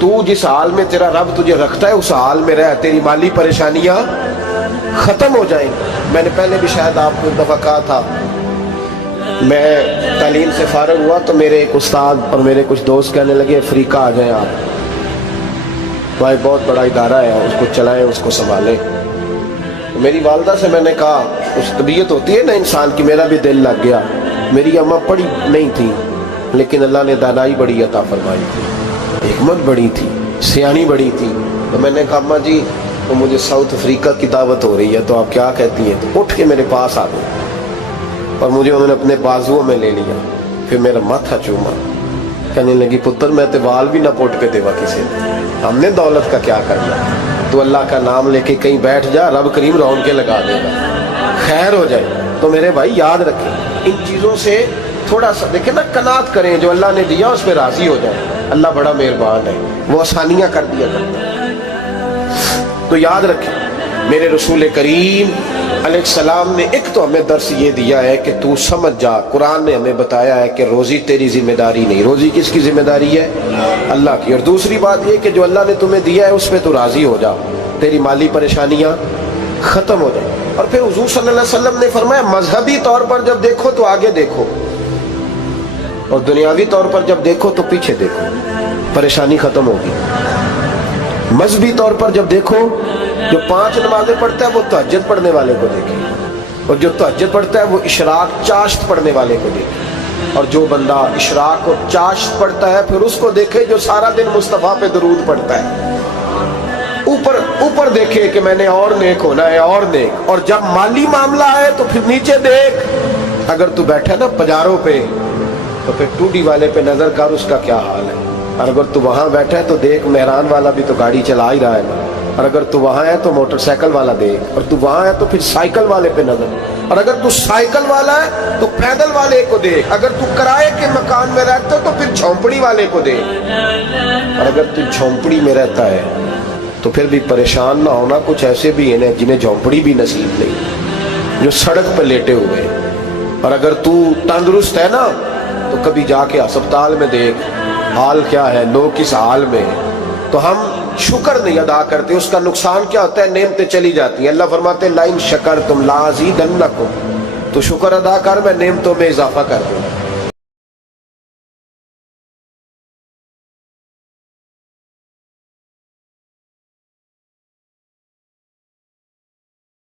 تو جس حال میں تیرا رب تجھے رکھتا ہے اس حال میں رہ، تیری مالی پریشانیاں ختم ہو جائیں۔ میں نے پہلے بھی شاید آپ کو ایک دفعہ کہا تھا، میں تعلیم سے فارغ ہوا تو میرے ایک استاد اور میرے کچھ دوست کہنے لگے افریقہ آ جائیں آپ، وہاں بہت بڑا ادارہ ہے، اس کو چلائیں، اس کو سنبھالیں۔ میری والدہ سے میں نے کہا، اس طبیعت ہوتی ہے نا انسان کی، میرا بھی دل لگ گیا۔ میری اماں پڑھی نہیں تھی لیکن اللہ نے دانائی بڑی عطا فرمائی تھی، حکمت بڑی تھی، سیانی بڑی تھی۔ تو میں نے کہا اماں جی تو مجھے ساؤتھ افریقہ کی دعوت ہو رہی ہے تو آپ کیا کہتی ہیں؟ تو اٹھ کے میرے پاس آ گئی اور مجھے انہوں نے اپنے بازوؤں میں لے لیا، پھر میرا ماتھا چوما، کہنے لگی پتر میں تے وال بھی نہ پوٹ کے دیوا کسی نے، ہم نے دولت کا کیا کرنا، تو اللہ کا نام لے کے کہیں بیٹھ جا، رب کریم رونقیں لگا دے گا، خیر ہو جائے۔ تو میرے بھائی یاد رکھیں ان چیزوں سے تھوڑا سا دیکھیں نا، قناعت کریں، جو اللہ نے دیا اس پہ راضی ہو جائیں، اللہ بڑا مہربان ہے، وہ آسانیاں کر دیا کرتا ہے۔ تو یاد رکھیں میرے رسول کریم علیہ السلام نے ایک تو ہمیں درس یہ دیا ہے کہ تو سمجھ جا، قرآن نے ہمیں بتایا ہے کہ روزی تیری ذمہ داری نہیں، روزی کس کی ذمہ داری ہے؟ اللہ کی۔ اور دوسری بات یہ کہ جو اللہ نے تمہیں دیا ہے اس پہ تو راضی ہو جا، تیری مالی پریشانیاں ختم ہو جائیں۔ اور پھر حضور صلی اللہ علیہ وسلم نے فرمایا مذہبی طور پر جب دیکھو تو آگے دیکھو، اور دنیاوی طور پر جب دیکھو تو پیچھے دیکھو، پریشانی ختم ہوگی۔ مذہبی طور پر جب دیکھو، جو 5 نمازیں پڑھتا ہے وہ تہجد پڑھنے والے کو دیکھے، اور جو تہجد پڑھتا ہے وہ اشراق چاشت پڑھنے والے کو دیکھے، اور جو بندہ اشراق اور چاشت پڑھتا ہے پھر اس کو دیکھے جو سارا دن مصطفیٰ پہ درود پڑھتا ہے۔ اوپر دیکھے کہ میں نے اور نیک ہونا ہے، اور نیک۔ اور جب مالی معاملہ ہے تو پھر نیچے دیکھ، اگر تو بیٹھا نا پجاروں پہ تو پھر ٹوڈی والے پہ نظر کر، اس کا کیا حال ہے۔ اور اگر تو وہاں بیٹھا ہے تو دیکھ مہران والا بھی تو گاڑی چلا ہی رہا ہے نا، اور اگر تو وہاں ہے تو موٹر سائیکل والا دیکھ، اور تو وہاں ہے تو پھر سائیکل والے پہ نظر، اور اگر تو سائیکل والا ہے تو پیدل والے کو دیکھ، اگر تو کرائے کے مکان میں رہتا تو پھر جھونپڑی والے کو دیکھ، اور اگر تو جھونپڑی میں رہتا ہے تو پھر بھی پریشان نہ ہونا، کچھ ایسے بھی ہیں جنہیں جھونپڑی بھی نصیب نہیں، جو سڑک پہ لیٹے ہوئے۔ اور اگر تو تندرست ہے نا تو کبھی جا کے اسپتال میں دیکھ حال کیا ہے، لوگ کس حال میں۔ تو ہم شکر نہیں ادا کرتے، اس کا نقصان کیا ہوتا ہے؟ نعمتیں چلی جاتی ہیں۔ اللہ فرماتے ہیں لَئِن شَكَرْتُمْ لَأَزِيدَنَّكُمْ، تو شکر ادا کر، میں نعمتوں میں اضافہ کر دوں۔